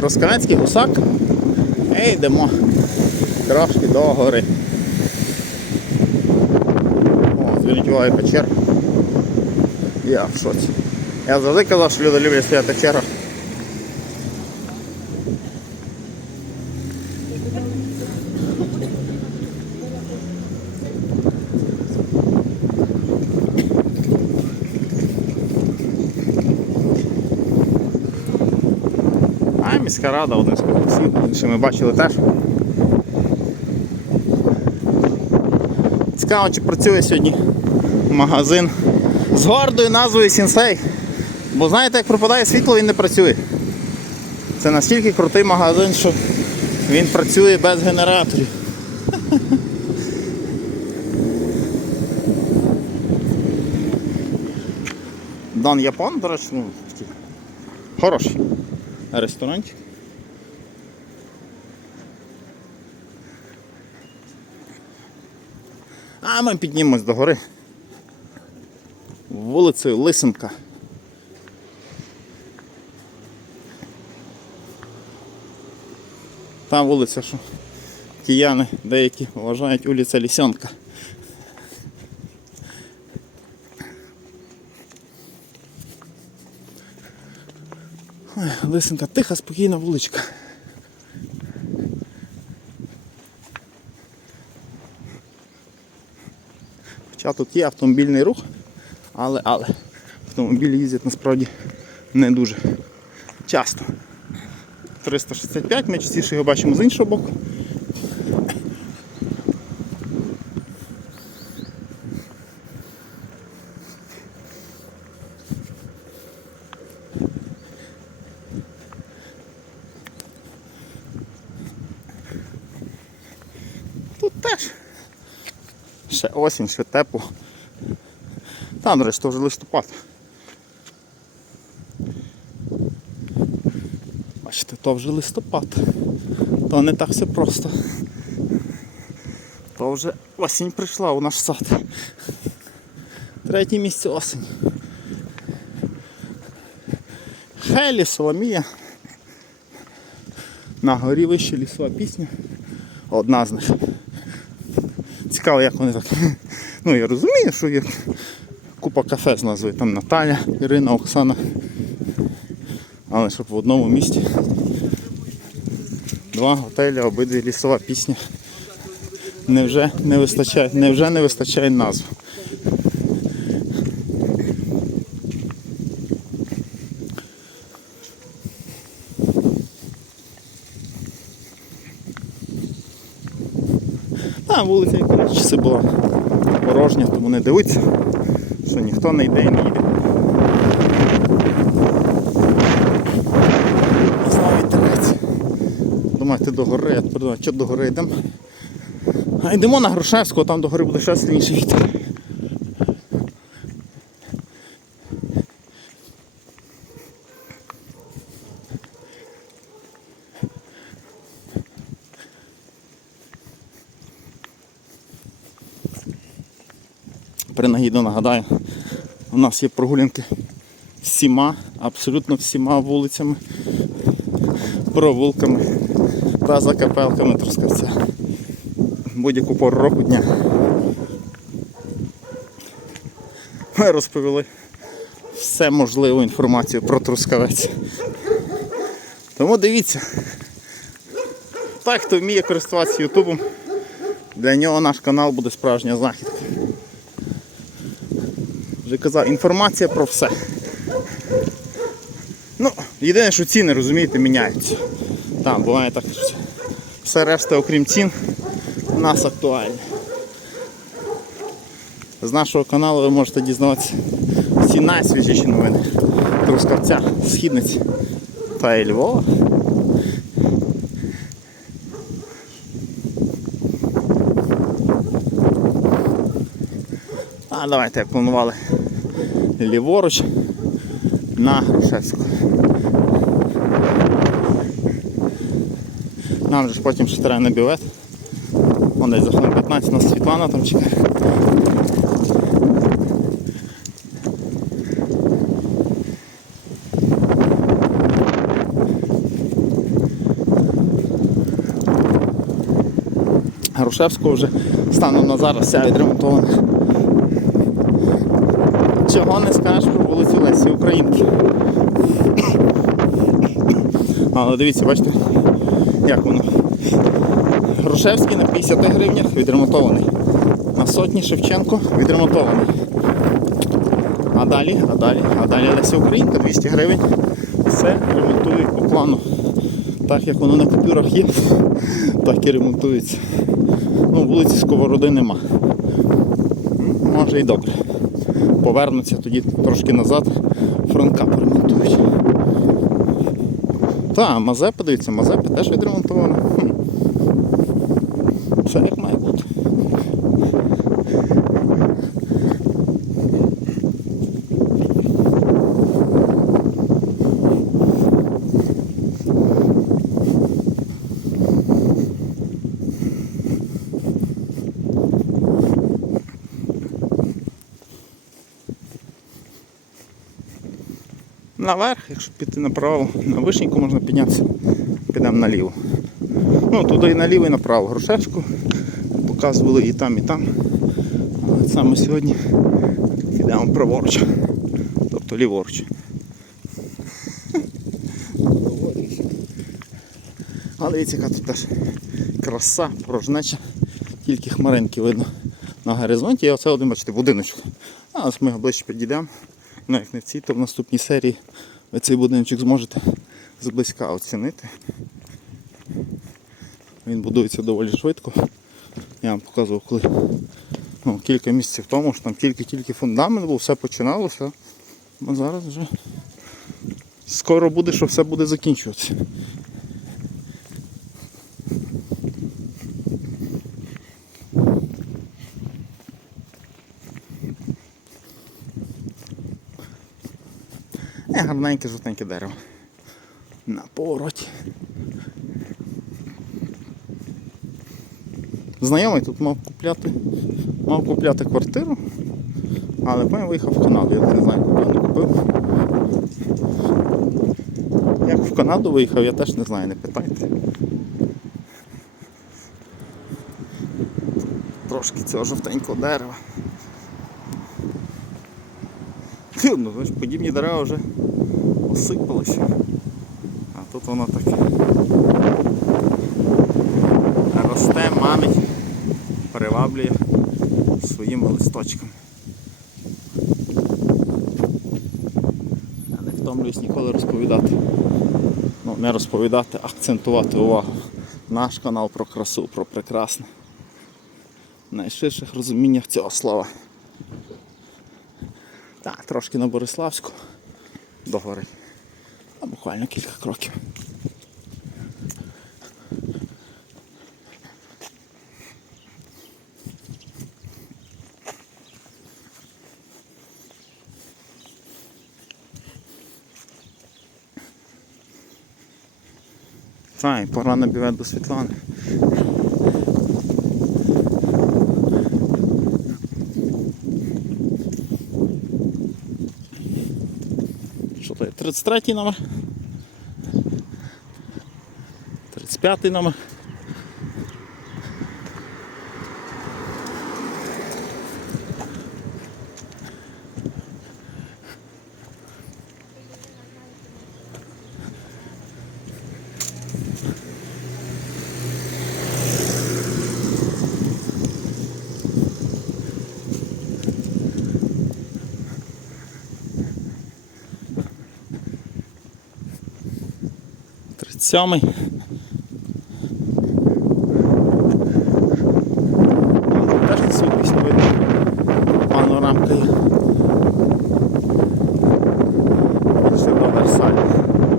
Трускавецький гусак. І йдемо трошки до гори. О, зверніть увагу, печер. Я в шоці. Я завжди казав, що люди люблять стояти в чергах. А рада один з корпусів, інші ми бачили теж. Цікаво, чи працює сьогодні магазин з гордою назвою Сінсей. Бо знаєте, як пропадає світло, він не працює. Це настільки крутий магазин, що він працює без генераторів. Дан Япон, до речі, ну, хороший ресторанчик. А ми піднімемось до гори. Вулицею Лисенка. Та вулиця, що кияни деякі вважають вулиця Лісенка. Лисенка, тиха, спокійна вуличка. Хоча тут є автомобільний рух, але, але автомобілі їздять насправді не дуже часто. 365, ми частіше його бачимо з іншого боку. Тут теж ще осінь, ще тепло. Там, до речі, то вже листопад. Бачите, то вже листопад. То не так все просто. То вже осінь прийшла у наш сад. Третє місце осінь. Хелі, Соломія. На горі вище лісова пісня. Одна з них. Цікаво, як вони так. Ну я розумію, що є купа кафе з назвою там Наталя, Ірина, Оксана. Але щоб в одному місті два готелі, обидві лісова пісня. Невже не вистачає, невже не вистачає назв. А, вулиця раніше була порожня, тому не дивиться, що ніхто не йде і не їде. Знову вітерець. Думаєте до гори, я тепер що до гори йдемо. А йдемо на Грушевського, там до гори буде ще сильніший вітер. Принагідно нагадаю, у нас є прогулянки всіма, абсолютно всіма вулицями, провулками та закапелками Трускавця. Будь-яку пору року дня. Ми розповіли все можливу інформацію про Трускавець. Тому дивіться, так, хто вміє користуватися Ютубом, для нього наш канал буде справжня знахідка. Вже казав, інформація про все. Ну, єдине, що ціни, розумієте, міняються. Там буває так, все решта, окрім цін, у нас актуальне. З нашого каналу ви можете дізнаватися всі найсвіжіші новини Трускавця, Східниці та і Львова. А давайте як планували ліворуч на Грушевську. Нам же ж потім ще треба на бювет. Вон десь за хвилин 15 нас Світлана там чекає. Грушевську вже станом на зараз вся відремонтована. Чого не скажеш про вулицю Лесі Українки. Але дивіться, бачите, як воно. Грушевський на 50 гривнях відремонтований. На сотні Шевченко відремонтований. А далі, а далі, а далі Леся Українка 200 гривень. Все ремонтують по плану. Так як воно на купюрах є, так і ремонтується. Ну, вулиці Сковороди нема. Може і добре. Повернуться тоді трошки назад, фронка поремонтують. Та, Мазепа, дивіться, Мазепа теж відремонтована. Все як Наверх, якщо піти направо, на вишеньку можна піднятися, підемо наліво. Ну, туди і наліво, і направо. Грушевську показували і там, і там. Але саме сьогодні йдемо праворуч. Тобто ліворуч. Але дивіться, яка тут теж краса, порожнеча, тільки хмаринки видно на горизонті. І оце один, бачите, будиночок. А ось ми його ближче підійдемо. Ну, як не в цій, то в наступній серії ви цей будиночок зможете зблизька оцінити. Він будується доволі швидко. Я вам показував, коли ну, кілька місяців тому, що там тільки-тільки фундамент був, все починалося. А зараз вже скоро буде, що все буде закінчуватися. Е, гарненьке жовтеньке дерево. На повороті. Знайомий тут мав купляти, мав купляти квартиру, але потім виїхав в Канаду. Я не знаю, куди не купив. Як в Канаду виїхав, я теж не знаю, не питайте. Трошки цього жовтенького дерева. Ну, знаєш, подібні дерева вже осипалися. А тут воно таке. Росте, манить, приваблює своїми листочками. Не втомлююсь ніколи розповідати. Ну, не розповідати, а акцентувати увагу. Наш канал про красу, про прекрасне. В найширших розуміннях цього слова. Так, трошки на Бориславську до гори. А буквально кілька кроків. І пора на до Світлани. Що то є? 33 номер. 35 номер. Тридцять сьомий.